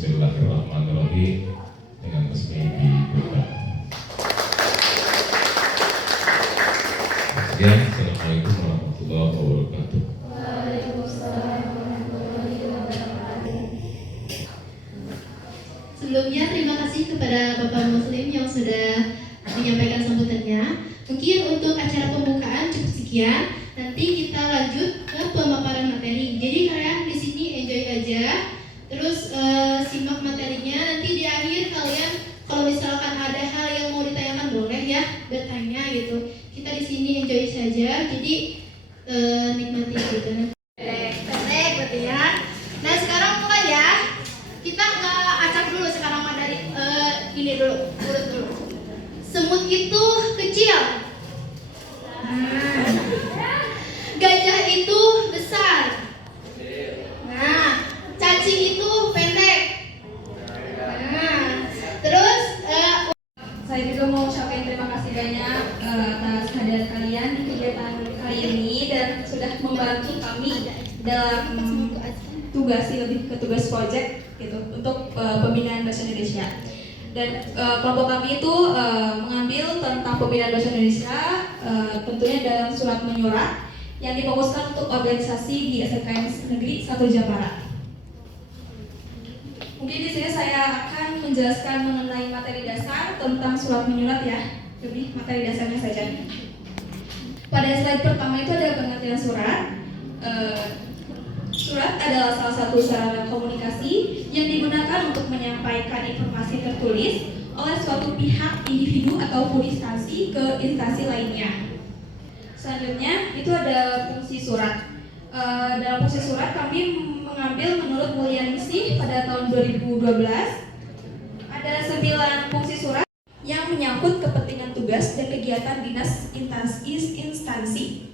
Bismillahirrahmanirrahim. Dengan resmi dibuka. Sekian, Assalamualaikum warahmatullahi wabarakatuh. Sebelumnya terima kasih kepada Bapak Muslim yang sudah menyampaikan sambutannya. Mungkin untuk acara pembukaan cukup sekian. Nanti kita lanjut ke pemaparan materi. Jadi kalian di sini enjoy aja. Terus simak materinya. Nanti di akhir kalian kalau misalkan ada hal yang mau ditanyakan boleh ya bertanya gitu. Kita di sini enjoy saja. Jadi nikmati gitu. Pendek berarti ya. Nah sekarang mulai ya. Kita nggak acak dulu sekarang materi ini dulu, urut dulu. Semut itu kecil. Gajah itu besar. Nah, cacing itu pendek. Nah, terus saya juga mau ucapkan terima kasih banyak atas kehadiran kalian di kegiatan kali ini dan sudah membantu kami dalam lebih ke tugas project gitu untuk pembinaan bahasa Indonesia. Dan kelompok kami itu mengambil tentang pembinaan bahasa Indonesia tentunya dalam surat menyurat yang difokuskan untuk organisasi di SMKN Negeri 1 Jepara. Mungkin di sini saya akan menjelaskan mengenai materi dasar tentang surat menyurat ya, lebih materi dasarnya saja. Pada slide pertama itu ada pengertian surat. Surat adalah salah satu sarana komunikasi yang digunakan untuk menyampaikan informasi tertulis oleh suatu pihak, individu ataupun instansi ke instansi lainnya. Selanjutnya itu ada fungsi surat. Dalam fungsi surat kami mengambil menurut Mulyaningsih pada tahun 2012 ada 9 fungsi surat yang menyangkut kepentingan tugas dan kegiatan dinas instansi.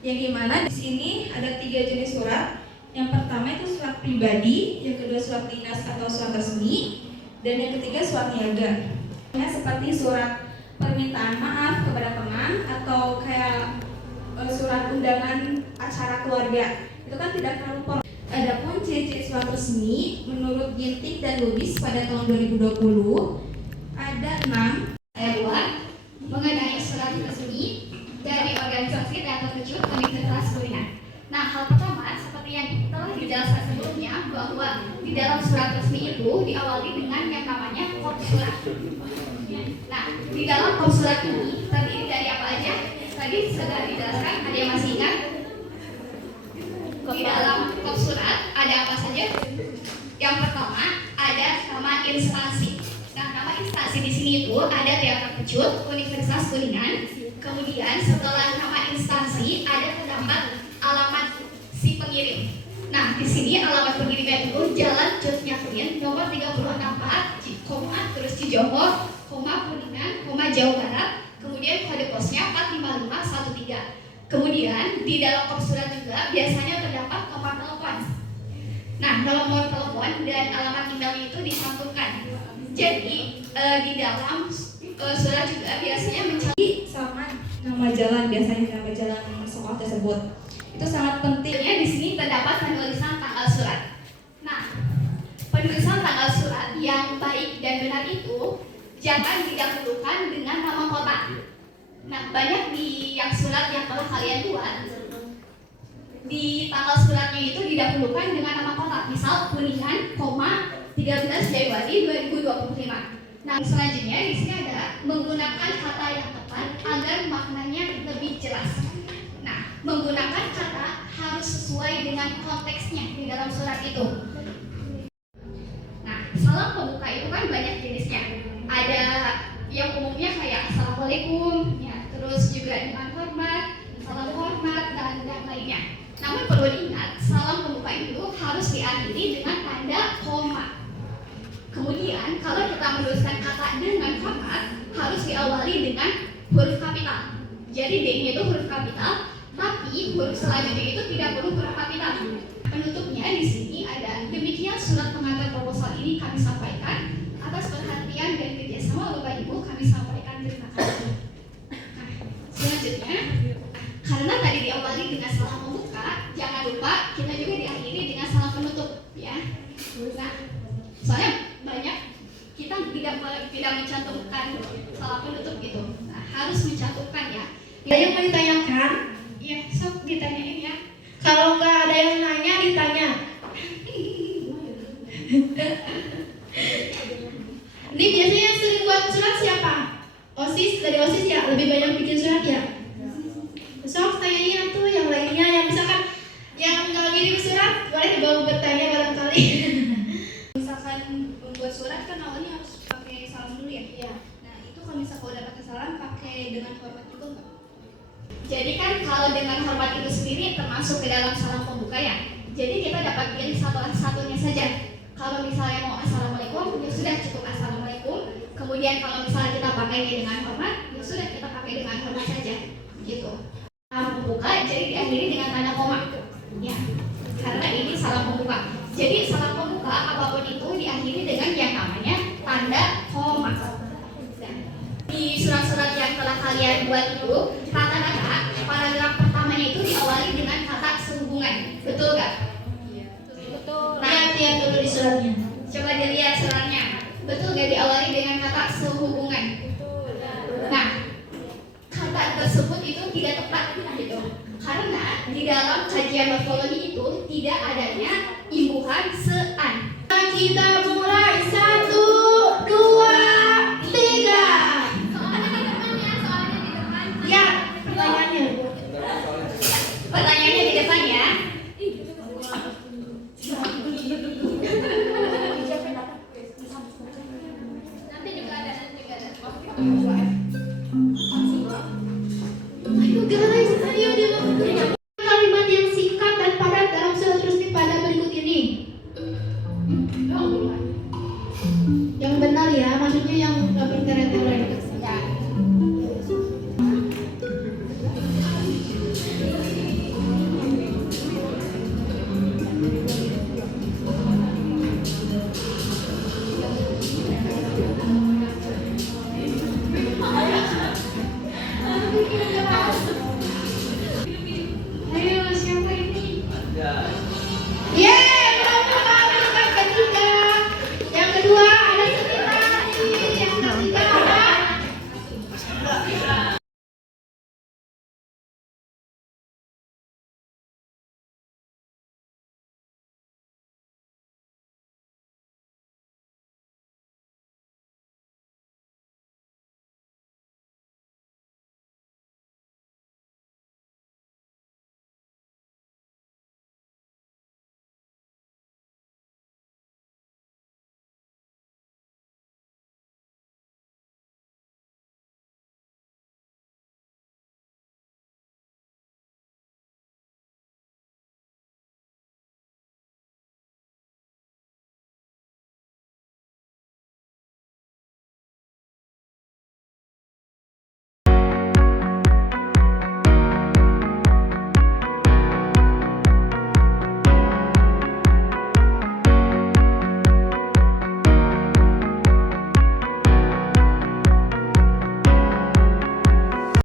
Yang dimana di sini ada 3 jenis surat. Yang pertama itu surat pribadi, yang kedua surat dinas atau surat resmi, dan yang ketiga surat niaga. Seperti surat permintaan maaf kepada teman atau kayak surat undangan acara keluarga. Itu kan tidak terlalu formal. Adapun ciri-ciri surat resmi menurut Ginting dan Lubis pada tahun 2020 ada 6. Saya buat mengenai surat resmi dari organisasi dan terkejut Universitas Kuningan. Nah, hal pertama seperti yang telah dijelaskan sebelumnya bahwa di dalam surat resmi itu diawali dengan yang namanya kop surat. Nah, di dalam kop surat ini terdiri dari apa aja? Tadi sudah dijelaskan, ada yang masih ingat? Di dalam kop surat ada apa saja? Yang pertama ada nama instansi. Nah, nama instansi di sini itu ada Teater Kecut Universitas Kuningan. Kemudian setelah nama instansi ada terdapat alamat si pengirim. Nah, di sini alamat pengirimnya itu Jalan Cut Nyakin nomor 364, terus Cijoho, Kuningan, Jawa Barat. Kemudian kode posnya 45513. Kemudian di dalam kop surat juga biasanya terdapat nomor telepon. Nah, nomor telepon dan alamat emailnya itu dicantumkan. Jadi di dalam surat juga biasanya mencari sama nama jalan, biasanya nama jalan sekolah tersebut. Itu sangat pentingnya. di sini terdapat penulisan tanggal surat. Nah, penulisan tanggal surat yang baik dan benar itu jangan didahulukan dengan nama kota. Nah, banyak di yang surat yang telah kalian buat di tanggal suratnya itu didahulukan dengan nama kota. Misal Kuningan, 13 Januari 2025. Nah, selanjutnya di sini ada menggunakan kata yang tepat agar maknanya lebih jelas. Nah, menggunakan kata harus sesuai dengan konteksnya di dalam surat itu. Nah, salam pembuka itu kan banyak jenisnya. Ada yang umumnya kayak Assalamualaikum, ya, terus juga dengan hormat, salam hormat, dan yang lainnya. Namun perlu diingat, salam pembuka itu harus diakhiri dengan tanda koma. Kemudian, kalau kita menuliskan kata dengan hormat, harus diawali dengan huruf kapital. Jadi D-nya itu huruf kapital, tapi huruf selanjutnya itu tidak perlu huruf kapital. Penutupnya di sini ada demikian surat pengantar proposal ini kami sampaikan. Atas perhatian dan kerjasama Bapak Ibu kami sampaikan terima kasih. Nah, selanjutnya, karena tadi diawali dengan salam pembuka, jangan lupa kita juga diakhiri Ada yang mau ditanyakan? Ya, sok ditanyain ya. Kalau nggak ada yang nanya, ditanya. Ini biasanya yang sering buat surat siapa? OSIS, dari OSIS ya? Lebih banyak bikin surat ya? Sok tanyain tuh yang lainnya, yang misalkan yang nggak ngirim surat, boleh bawa bertanya barangkali. Misalkan membuat surat kan awalnya harus pakai salam dulu ya. Iya. Nah, itu kalau misalkan udah pakai salam, pakai dengan hormat juga nggak? Jadi kan kalau dengan hormat itu sendiri termasuk ke dalam salam pembuka ya. Jadi kita dapat pilih satunya saja. Kalau misalnya mau assalamualaikum, ya sudah cukup assalamualaikum. Kemudian kalau misalnya kita pakainya dengan hormat, ya sudah kita pakai dengan hormat saja. Gitu. Salam pembuka jadi diakhiri dengan tanda koma. Ya, karena ini salam pembuka. Jadi salam pembuka apapun itu diakhiri dengan yang namanya tanda koma. Nah, di surat-surat yang telah kalian buat itu, rata-rata paragraf pertamanya itu diawali dengan kata sehubungan. Betul nggak? Betul. Nah, Lihat dulu di suratnya. coba dilihat suratnya. Betul nggak diawali dengan kata sehubungan? Nah, kata tersebut itu tidak tepat gitu. Karena di dalam kajian morfologi itu tidak adanya imbuhan sean. Kita mulai.